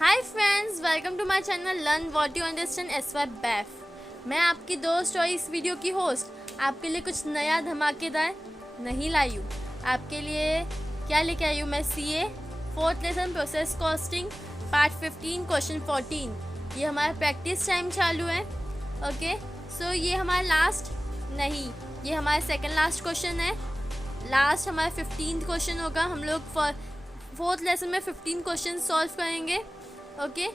Hi friends, welcome to my channel learn what you understand SY BAF. मैं आपकी दोस्त और इस वीडियो की होस्ट आपके लिए कुछ नया धमाकेदार नहीं लाई हूँ। आपके लिए क्या लेके आई हूँ मैं? CA fourth lesson process costing part 15 question 14। ये हमारा प्रैक्टिस टाइम चालू है। ओके, सो ये हमारा लास्ट नहीं, ये हमारा सेकेंड लास्ट क्वेश्चन है। लास्ट हमारा 15th क्वेश्चन होगा। हम लोग फोर्थ लेसन में 15 क्वेश्चन सॉल्व करेंगे। ओके,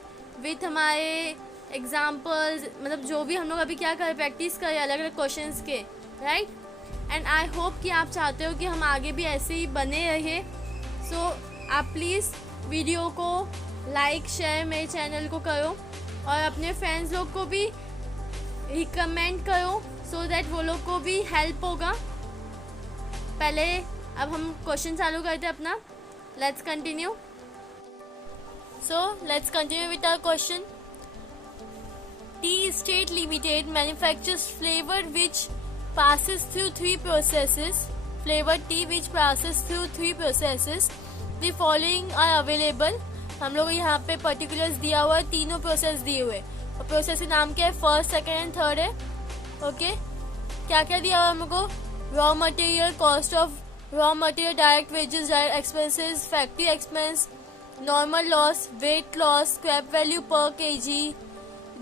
विथ हमारे एग्जाम्पल्स, मतलब जो भी हम लोग अभी क्या करें, प्रैक्टिस करें अलग अलग क्वेश्चंस के, राइट। एंड आई होप कि आप चाहते हो कि हम आगे भी ऐसे ही बने रहे। सो आप प्लीज़ वीडियो को लाइक शेयर मेरे चैनल को करो और अपने फ्रेंड्स लोग को भी रिकमेंड करो सो दैट वो लोग को भी हेल्प होगा। पहले अब हम क्वेश्चन चालू करते हैं अपना। Let's continue. So let's continue with our question. Tea Estate Limited manufactures flavored which passes through three processes. Flavored tea which passes through three processes. The following are available. हम लोग यहाँ पे particulars दिया हुआ है, तीनों प्रोसेस दिए हुए और प्रोसेस के नाम क्या है? फर्स्ट, सेकेंड एंड थर्ड है। ओके, क्या क्या दिया हुआ है हमको? Raw material, cost of raw material, direct wages, direct expenses, factory expense, normal loss, weight loss, scrap value पर केजी।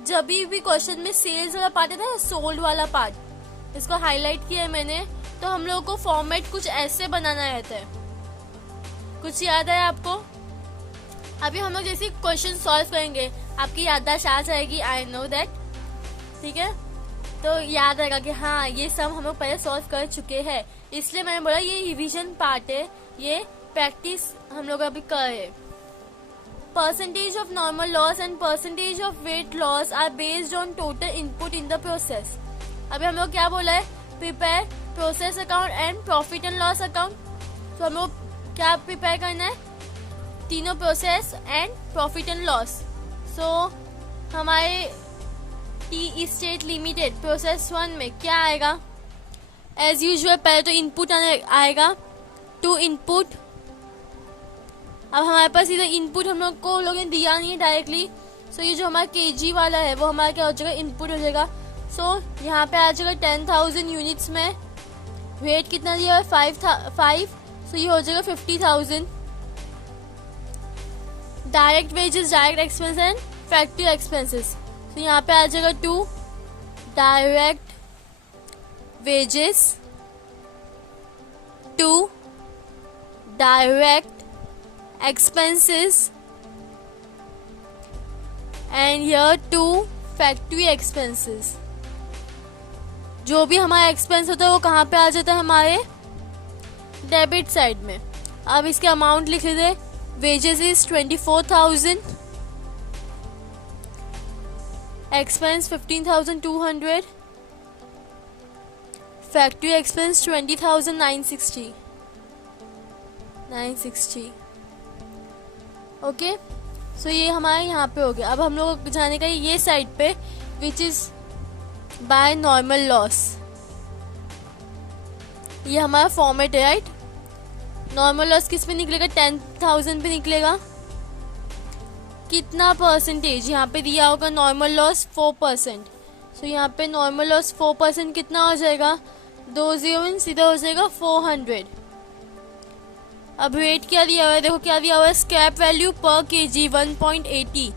जब भी क्वेश्चन में सेल्स वाला पार्ट है ना, सोल्ड वाला पार्ट, इसको हाईलाइट किया है मैंने। तो हम लोगों को फॉर्मेट कुछ ऐसे बनाना रहता है। कुछ याद है आपको? अभी हम लोग जैसे क्वेश्चन सॉल्व करेंगे आपकी याददाश्त आ जाएगी, आई नो दैट। ठीक है, तो याद आएगा कि हाँ ये सब हम लोग पहले सॉल्व कर चुके हैं। इसलिए मैंने बोला ये रिवीजन पार्ट है, ये प्रैक्टिस हम लोग अभी कर रहे हैं। Percentage of normal loss and percentage of weight loss are based on total input in the process. अभी हम लोग क्या बोला है? Prepare process account and profit and loss account. तो हम लोग क्या प्रिपेयर करना है? तीनों process and profit and loss. So हमारे टी इस्टेट लिमिटेड प्रोसेस 1 में क्या आएगा? एज यूजुअल पहले तो इनपुट आएगा, टू इनपुट। अब हमारे पास इधर इनपुट हम लोग को लोगों ने दिया नहीं है डायरेक्टली। सो ये जो हमारा केजी वाला है वो हमारा क्या हो जाएगा? इनपुट हो जाएगा। सो यहाँ पे आ जाएगा 10,000 यूनिट्स में। वेट कितना दिया है? 5। सो ये हो जाएगा 50,000। Direct wages, direct expense and factory expenses. तो यहाँ पे आ जाएगा 2 direct wages, 2 direct expenses and here 2 factory expenses। जो भी हमारा एक्सपेंस होता है वो कहाँ पे आ जाता है? हमारे डेबिट साइड में। अब इसके अमाउंट लिख दे। Wages is 24,000, expense 15,200, factory expense 20,960। Okay, so ये हमारे यहाँ पे हो गया। अब हम लोग जाने का ये साइड पे which is by normal loss. ये हमारा फॉर्मेट है, राइट। नॉर्मल लॉस किस पे निकलेगा? 10,000 पे निकलेगा। कितना परसेंटेज यहाँ पे दिया होगा? Normal loss 4%। सो यहाँ पे नॉर्मल लॉस 4% कितना हो जाएगा? 2 0 सीधा हो जाएगा 400। अब वेट क्या दिया हुआ है? देखो क्या दिया हुआ है? स्क्रैप वैल्यू पर केजी 1.80।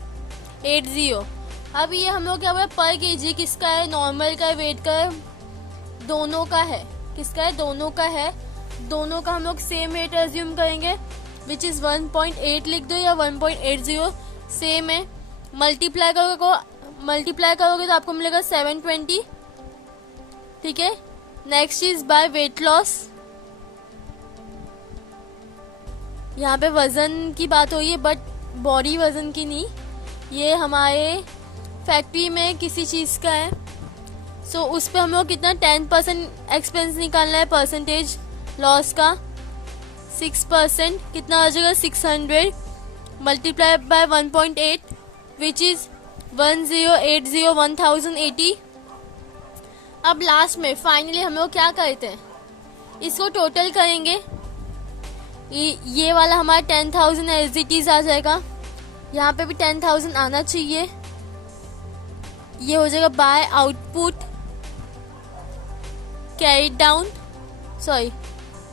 अब ये हम लोग क्या हुआ? पर केजी किसका है? नॉर्मल का है, वेट का है, दोनों का है। किसका है? दोनों का है। दोनों का हम लोग सेम रेट एज्यूम करेंगे विच इज 1.8 लिख दो या 1.80, सेम है। मल्टीप्लाई करोगे तो आपको मिलेगा 720। ठीक है, next is by weight loss. यहाँ पे वजन की बात हो रही है बट बॉडी वजन की नहीं, ये हमारे फैक्ट्री में किसी चीज़ का है। सो उस पर हम लोग कितना 10% एक्सपेंस निकालना है परसेंटेज लॉस का। 6% कितना हो जाएगा? 600 मल्टीप्लाई बाय 1.8 विच इज 1080। अब लास्ट में फाइनली हम लोग क्या करते हैं? इसको टोटल करेंगे। ये वाला हमारा 10,000 एज इट इज आ जाएगा। यहाँ पे भी 10,000 आना चाहिए। ये हो जाएगा by output carry down, sorry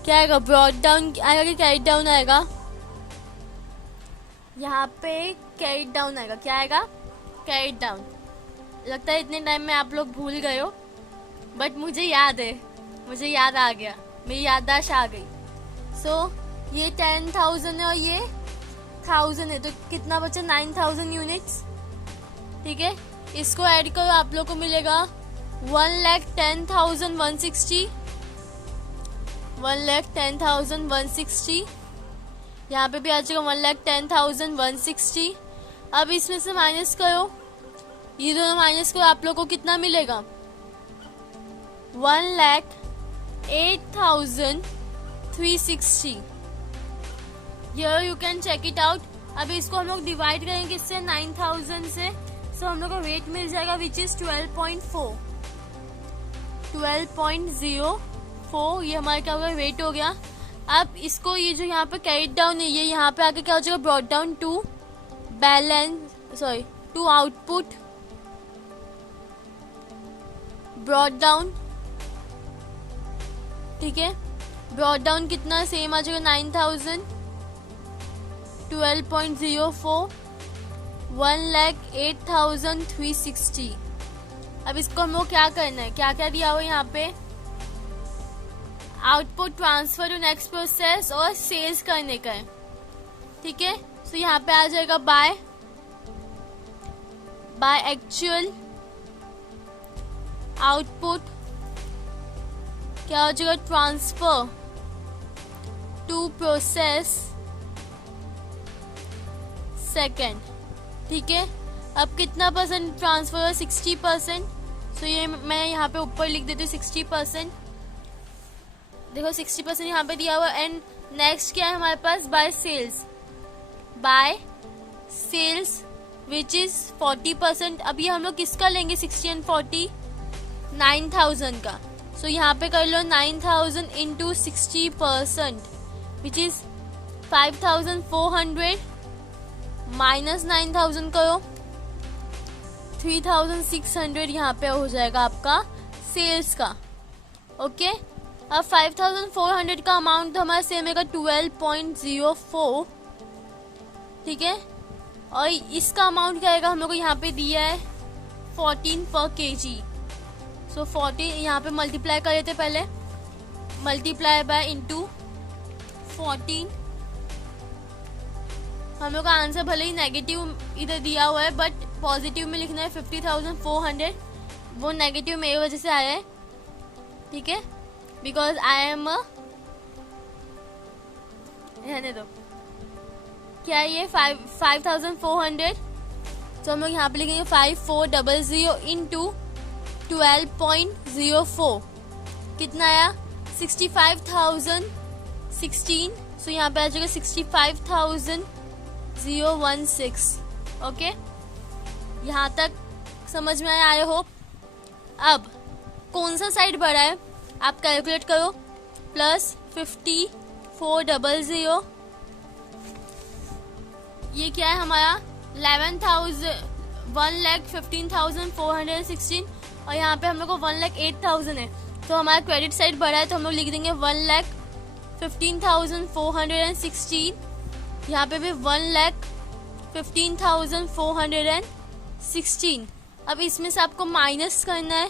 क्या आएगा, ब्रॉड डाउन आएगा कि कैरी डाउन आएगा? यहाँ पे कैरी डाउन आएगा। क्या आएगा? Carry down. लगता है इतने टाइम में आप लोग भूल गए हो, बट मुझे याद है, मुझे याद आ गया, मेरी याददाश्त आ गई। सो ये 10,000 है और ये 1000 है, तो कितना बचा? 9,000 यूनिट्स। ठीक है, इसको ऐड करो, आप लोग को मिलेगा 1,10,160, 1,10,160। यहाँ पे भी आ जाएगा 1,10,160। अब इसमें से माइनस करो, ये दोनों माइनस करो, आप लोग को कितना मिलेगा? 1,08,360। Here you can check it out। अब इसको हम लोग डिवाइड करेंगे किससे? 9,000 से। सो हम लोग को वेट मिल जाएगा विच इज 12.4, 12.04। ये हमारा क्या होगा? वेट हो गया। अब इसको ये जो यहाँ पे कैरिड डाउन है, ये यहाँ पे आके क्या हो जाएगा? Brought down to balance, sorry to output brought down. ठीक है, ब्रॉट डाउन कितना? सेम आ जाएगा 9,000, 12.04, 1,08,360। अब इसको हम लोग क्या करना है? क्या क्या दिया हुआ है यहाँ पे? Output transfer to next process और सेल्स करने का है। ठीक है, सो यहाँ पे आ जाएगा बाय एक्चुअल आउटपुट, क्या हो जाएगा? Transfer to process second. ठीक है, अब कितना परसेंट ट्रांसफर है? 60%। सो ये मैं यहाँ पे ऊपर लिख देती हूँ 60%। देखो 60% यहाँ पे दिया हुआ। एंड नेक्स्ट क्या है हमारे पास? By sales which is 40%। अब ये हम लोग किसका लेंगे? 60 एंड 40, 9,000 का। सो यहाँ पे कर लो 9,000 इंटू 60% विच इज 5,400 माइनस 9,000 करो, 3,600 यहाँ पे हो जाएगा आपका सेल्स का। ओके, अब 5,400 का अमाउंट तो हमारा सेम है 12.04। ठीक है, और इसका अमाउंट क्या आएगा? हम लोग को यहाँ पे दिया है 14 पर kg। सो 14 यहाँ पे मल्टीप्लाई कर लेते पहले, मल्टीप्लाई बाय इंटू 14। हम लोग का आंसर भले ही नेगेटिव इधर दिया हुआ है, बट पॉजिटिव में लिखना है 50,400। वो नेगेटिव मेरी वजह से आया है। ठीक है, बिकॉज आई एम रहने दो। क्या ये 5,400? तो हम लोग यहाँ पे लिखेंगे 5,400 इंटू 12.04। कितना आया? 65,016। सो यहाँ पे आ जाएगा 65,016। ओके, यहाँ तक समझ में आया आई होप। अब कौन सा साइड बढ़ा है आप कैलकुलेट करो। प्लस 54,000, ये क्या है हमारा? 1,15,416। और यहाँ पे हम लोग को 1,08,000 है, तो हमारा क्रेडिट साइड बढ़ा है, तो हम लोग लिख देंगे 1,15,416। यहाँ पे भी 1,15,416। अब इसमें से आपको माइनस करना है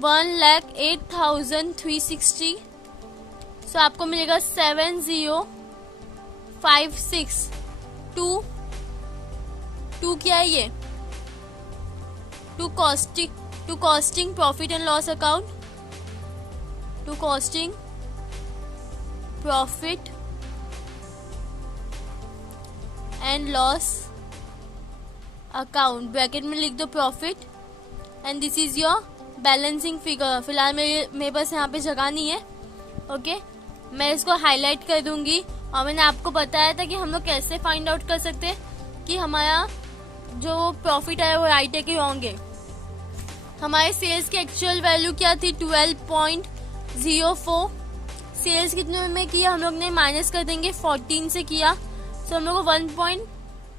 1,08,360। सो आपको मिलेगा 7,056। टू क्या है ये? To costing profit and loss account, to costing profit and loss account. Bracket में लिख दो profit and this is your balancing figure. फिलहाल मेरे पास यहाँ पे जगह नहीं है। ओके, मैं इसको हाईलाइट कर दूंगी। और मैंने आपको बताया था कि हम लोग कैसे फाइंड आउट कर सकते हैं कि हमारा जो प्रॉफिट है वो राइट है कि रॉन्ग है। हमारे सेल्स की एक्चुअल वैल्यू क्या थी? 12.04। सेल्स कितने में किया हम लोग ने? माइनस कर देंगे 14 से किया। सो हम लोग को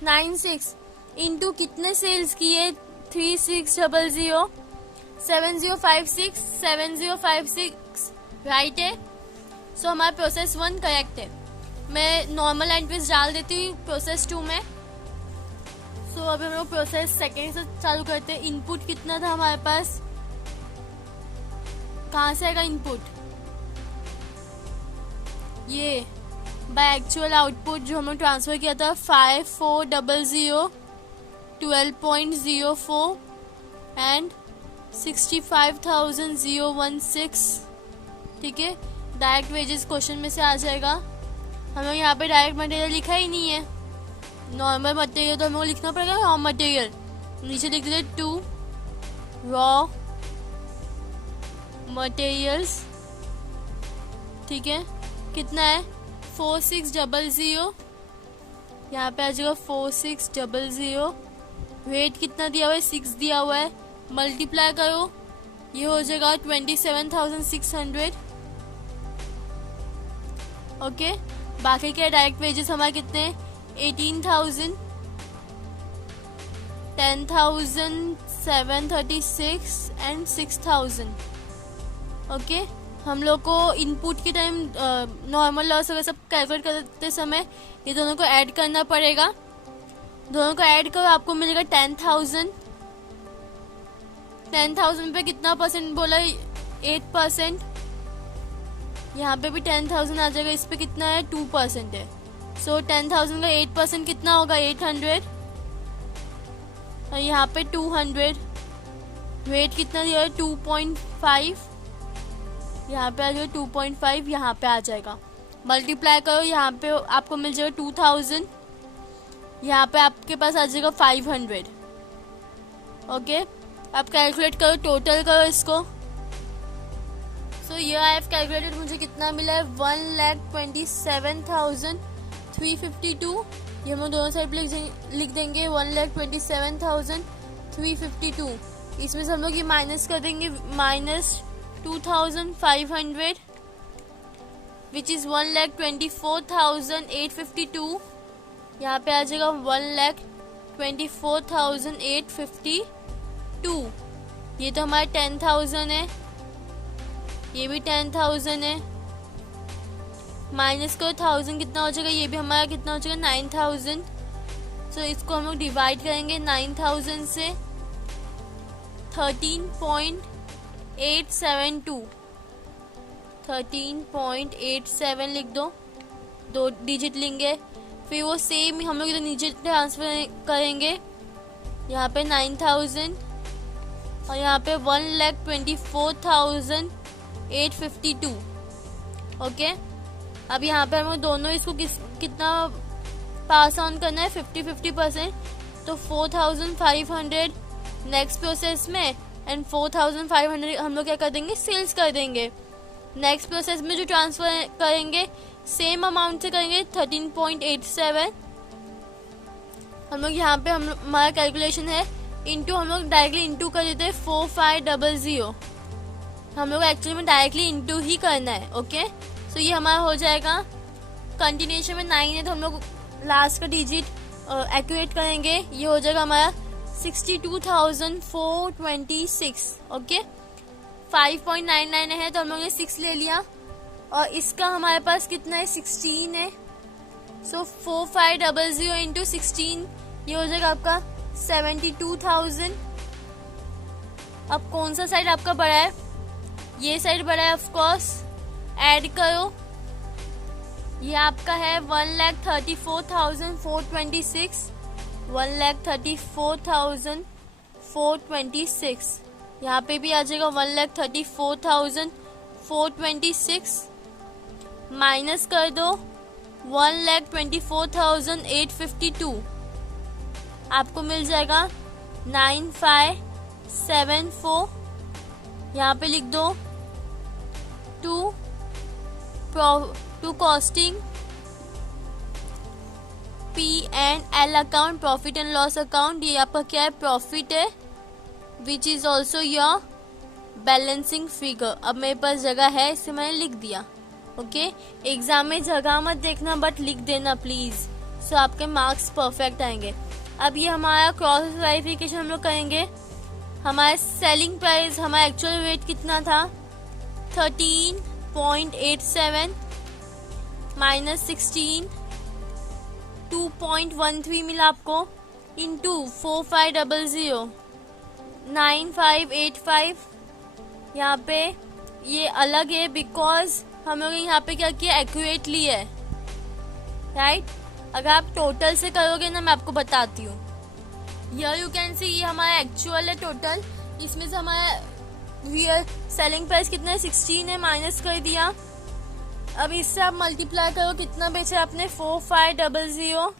96 इंटू कितने सेल्स किए 3600 7056 राइट है। सो हमारा प्रोसेस 1 करेक्ट है। मैं नॉर्मल एंट्रीज डाल देती हूँ प्रोसेस 2 में। सो अभी हम लोग प्रोसेस सेकेंड से चालू करते हैं। इनपुट कितना था हमारे पास, कहाँ से आएगा इनपुट, ये बाय एक्चुअल आउटपुट जो हम लोग ट्रांसफर किया था 5400 12.04 एंड 65,016। ठीक है, डायरेक्ट वेजेस क्वेश्चन में से आ जाएगा। हमें यहाँ पे डायरेक्ट मटेरियल लिखा ही नहीं है, नॉर्मल मटेरियल तो हमें लिखना पड़ेगा रॉ मटेरियल। नीचे लिख देते 2 रॉ मटेरियल्स। ठीक है, कितना है 4600, यहाँ पे आ जाएगा 4600। वेट कितना दिया हुआ है 6 दिया हुआ है, मल्टीप्लाई करो ये हो जाएगा 27,600। ओके, बाकी के डायरेक्ट वेजेस हमारे कितने 18,000 10,736 एंड 6,000। ओके, हम लोग को इनपुट के टाइम नॉर्मल लॉस वगैरह सब कैलकुलेट करते समय ये दोनों को ऐड करना पड़ेगा। दोनों को ऐड करो आपको मिलेगा 10,000। 10,000 पे कितना परसेंट बोला 8%। यहाँ पे भी 10,000 आ जाएगा, इस पे कितना है 2% है। सो 10,000 का 8% कितना होगा 800 और यहाँ पे 200। वेट कितना दिया है 2.5, यहाँ पे आ जाएगा 2.5, यहाँ पे आ जाएगा। मल्टीप्लाई करो यहाँ पे आपको मिल जाएगा 2000, यहाँ पे आपके पास आ जाएगा 500। ओके, आप कैलकुलेट करो, टोटल करो इसको। सो ये आई हैव कैलकुलेटेड, मुझे कितना मिला है 1,27,352। ये हम दोनों साइड लिख देंगे 1,27,352। इसमें से हम लोग ये माइनस कर देंगे, -2,500 विच इज 1,24,852। यहाँ पे आ जाएगा 1,24,852। ये तो हमारे 10,000 है, ये भी 10,000 है। माइनस को 1000 कितना हो जाएगा, ये भी हमारा कितना हो जाएगा 9,000। सो इसको हम लोग डिवाइड करेंगे 9,000 से 13.872 13.87 लिख दो, 2 डिजिट लेंगे। फिर वो सेम हम लोग इधर नीचे ट्रांसफर करेंगे, यहाँ पे 9,000 और यहाँ पे 1,24,852। ओके, अब यहाँ पे हमें दोनों इसको कितना पास ऑन करना है 50-50%। तो 4,500 नेक्स्ट प्रोसेस में एंड 4,500 हम लोग क्या कर देंगे सेल्स कर देंगे। नेक्स्ट प्रोसेस में जो ट्रांसफर करेंगे सेम अमाउंट से करेंगे 13.87। हम लोग यहाँ पे हमारा कैलकुलेशन है इंटू, हम लोग डायरेक्टली इंटू कर देते हैं 4500। हम लोग एक्चुअली में डायरेक्टली इंटू ही करना है। ओके, सो ये हमारा हो जाएगा। कंटिन्यूएशन में 9 है तो हम लोग लास्ट का डिजिट एक्यूरेट करेंगे, ये हो जाएगा हमारा 62,426। ओके, 5.99 है तो हम लोग ने 6 ले लिया और इसका हमारे पास कितना है 16 है। सो 4500 इंटू 16 ये हो जाएगा आपका 72,000। अब कौन सा साइड आपका बड़ा है, ये साइड बड़ा है ऑफ कोर्स। ऐड करो, ये आपका है 1,34,426 1,34,426। यहाँ पे भी आ जाएगा 1,34,426। माइनस कर दो 1,24,852, आपको मिल जाएगा 9574। यहाँ पे लिख दो to costing P&L account, profit and loss account. ये आपका क्या है प्रॉफिट है which is also your balancing figure. अब मेरे पास जगह है इससे मैंने लिख दिया। ओके, एग्जाम में जगह मत देखना बट लिख देना प्लीज। सो आपके मार्क्स परफेक्ट आएंगे। अब ये हमारा क्रॉस वेरिफिकेशन हम लोग करेंगे। हमारा सेलिंग प्राइस, हमारा एक्चुअल वेट कितना था 13.87 माइनस 16 2.13 मिला आपको, इंटू 4500 9585। यहाँ पे ये अलग है बिकॉज हम लोग यहाँ पे क्या किया, एक्यूरेटली है, राइट। अगर आप टोटल से करोगे ना, मैं आपको बताती हूँ। हियर यू कैन सी ये हमारा एक्चुअल है टोटल, इसमें से हमारा रियल सेलिंग प्राइस कितना है 16 है, माइनस कर दिया। अब इससे आप मल्टीप्लाई करो, कितना बेचा आपने 4500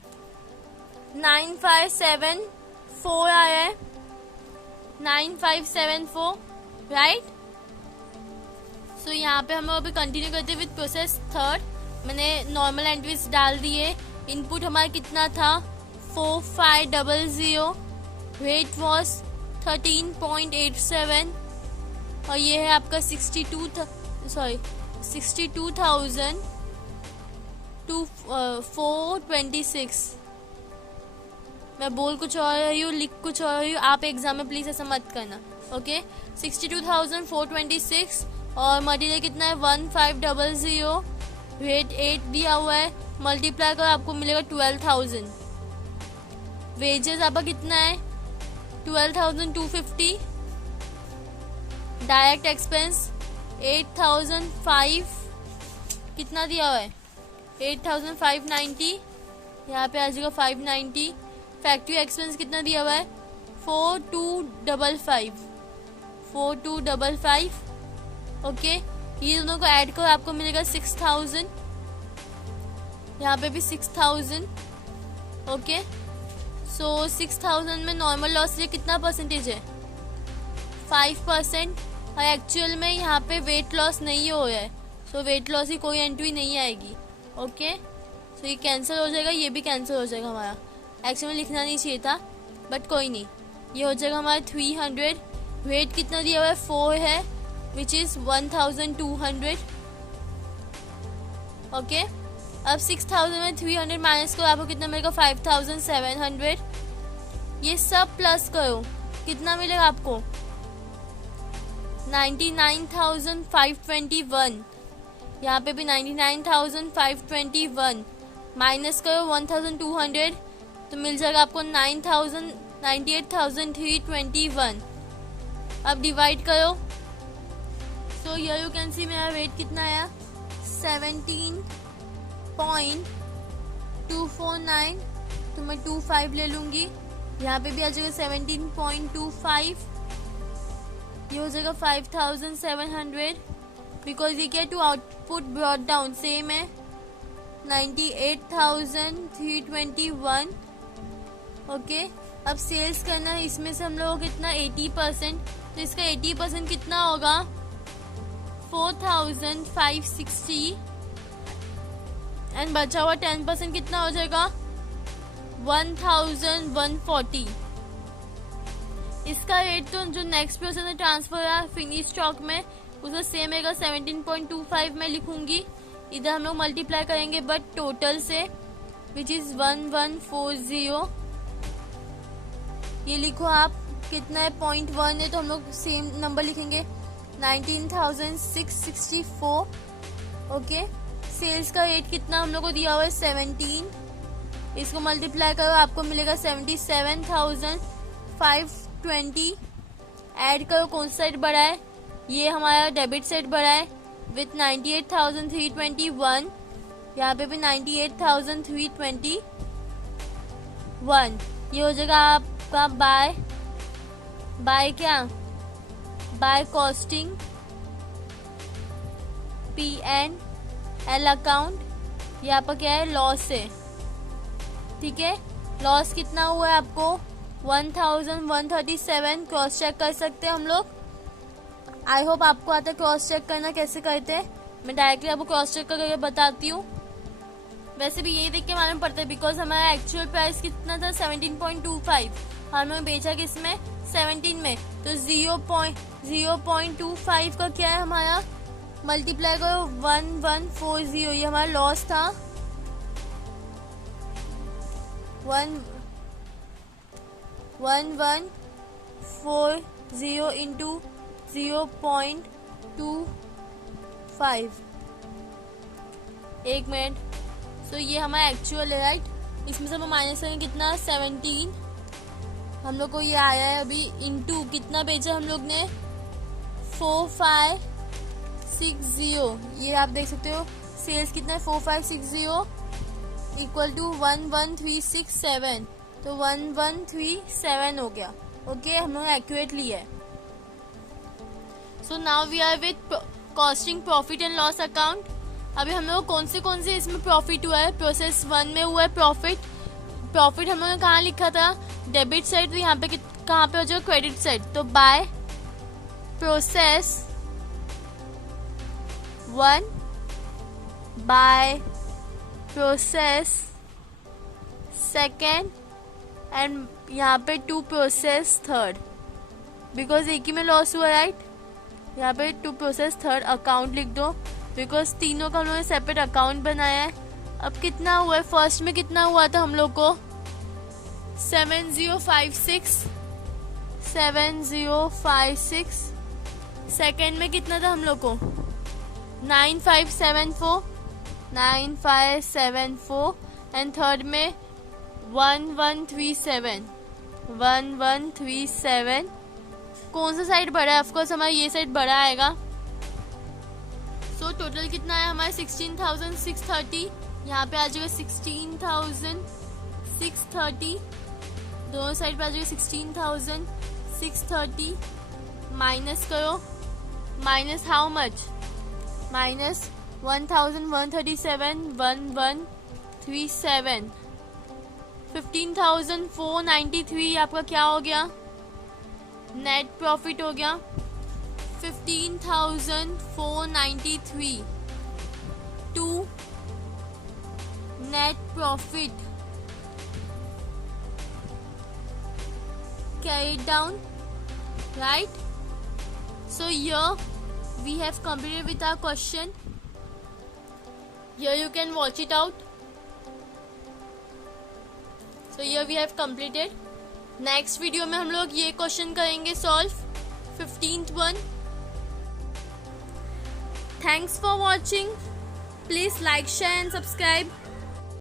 9574 आया है, 9574, राइट। सो यहाँ पे हम लोग अभी कंटिन्यू करते विद प्रोसेस थर्ड। मैंने नॉर्मल एंट्रीज डाल दिए। इनपुट हमारा कितना था 4500, वेट वॉज 13.87 और ये है आपका 62,426। मैं बोल कुछ और रही हूँ, लिख कुछ और रही हूँ, आप एग्जाम में प्लीज ऐसा मत करना, ओके। 62,426 और मटेरियल कितना है 1500, वेट 8 दिया हुआ है, मल्टीप्लाई करो आपको मिलेगा 12,000। वेजेस आपका कितना है 12,250, डायरेक्ट एक्सपेंस 8,005, कितना दिया हुआ है 8,590, यहाँ पे आ जाएगा 590। फैक्ट्री एक्सपेंस कितना दिया हुआ है 4255, ओके। ये दोनों को ऐड करो आपको मिलेगा 6,000, यहाँ पे भी 6,000, ओके। सो 6,000 में नॉर्मल लॉस ये कितना परसेंटेज है 5%, और एक्चुअल में यहाँ पे वेट लॉस नहीं हो रहा है, सो वेट लॉस की कोई एंट्री नहीं आएगी, ओके। सो ये कैंसिल हो जाएगा, ये भी कैंसिल हो जाएगा हमारा। एक्चुअल में लिखना नहीं चाहिए था, बट कोई नहीं, ये हो जाएगा हमारा 300। वेट कितना दिया हुआ है 4 है, विच इज 1,200, ओके। अब 6,000 में 300 माइनस करो, आपको कितना मिलेगा 5,700। ये सब प्लस करो, कितना मिलेगा आपको 99,521, यहाँ पे भी 99,521 माइनस करो 1,200, तो मिल जाएगा आपको 98,321। अब डिवाइड करो, so here you can see मेरा वेट कितना आया 17.249, तो मैं 25 ले लूंगी, यहाँ पे भी आ जाएगा 17.25, ये हो जाएगा 5,700, बिकॉज ये क्या to output brought down same है 98,321, ओके। अब सेल्स करना है, इसमें से हम लोगों को कितना 80%, तो इसका 80% कितना होगा 4,560, एंड बचा हुआ 10% कितना हो जाएगा 1,140। इसका रेट तो जो नेक्स्ट प्रोसेस में ट्रांसफर है फिनिश स्टॉक में उसका सेम रहेगा 17.25 में लिखूंगी। इधर हम लोग मल्टीप्लाई करेंगे बट टोटल से, विच इज 1140। ये लिखो आप, कितना है 0.1 है, तो हम लोग सेम नंबर लिखेंगे 19,664, ओके। सेल्स का रेट कितना हम लोग को दिया हुआ है 17, इसको मल्टीप्लाई करो आपको मिलेगा 77,520। ऐड करो कौन सा साइड बढ़ा है, ये हमारा डेबिट साइड बढ़ा है विथ 98,321, यहाँ पे भी 98,321। ये हो जाएगा आपका बाय क्या, बाय कॉस्टिंग P&L अकाउंट, यहाँ पर क्या है लॉस है, ठीक है। लॉस कितना हुआ है आपको 1,137, क्रॉस चेक कर सकते हैं हम लोग। आई होप आपको आता है क्रॉस चेक करना कैसे करते हैं, मैं डायरेक्टली आपको क्रॉस चेक करके बताती हूँ। वैसे भी यही देख के मालूम पड़ता है बिकॉज हमारा एक्चुअल प्राइस कितना था 17.25, हमने बेचा किसमें 17 में, तो 0.25 का क्या है हमारा, मल्टीप्लाई करो 1140, ये हमारा लॉस था 1140 इंटू 0.25, एक मिनट। सो ये हमारा एक्चुअल है, राइट। इसमें से हम माइनस करेंगे कितना, 17। हम लोग को ये आया है अभी इंटू कितना भेजा हम लोग ने, 4560। ये आप देख सकते हो सेल्स कितना है, 4560 इक्वल टू 11367, तो 1137 हो गया। ओके, हम लोग एक्यूरेट लिया है। So now we are with costing profit and loss account. अभी हम लोग कौन से इसमें प्रॉफिट हुआ है, प्रोसेस 1 में हुआ है प्रॉफिट हम लोगों ने कहाँ लिखा था, डेबिट साइड, तो यहाँ पे कहाँ पे हो जाएगा, क्रेडिट साइड। तो by process 1, by process 2 and यहाँ पे 2 प्रोसेस 3, बिकॉज एक ही में लॉस हुआ, राइट। यहाँ पे 2 प्रोसेस 3 अकाउंट लिख दो, बिकॉज तीनों का हम लोगों ने सेपरेट अकाउंट बनाया है। अब कितना हुआ है, फर्स्ट में कितना हुआ था हम लोग को, 7056, सेकेंड में कितना था हम लोग को, 9574 एंड थर्ड में 1137। कौन सा साइड बड़ा है, ऑफकोर्स हमारा ये साइड बड़ा आएगा। सो टोटल कितना है हमारा, 16,630। यहाँ पे आ जाएगा 16,630, दोनों साइड पे आ जाएगा 16,630। माइनस करो, माइनस हाउ मच, माइनस 1,137, 1137, 15,493 आपका क्या हो गया, नेट प्रॉफिट हो गया 15,493 to net profit carried down, right? So here we have completed with our question. Here you can watch it out. So here we have completed. Next video में हम लोग ये क्वेश्चन करेंगे solve, 15th one. Thanks for watching, please like, share and subscribe.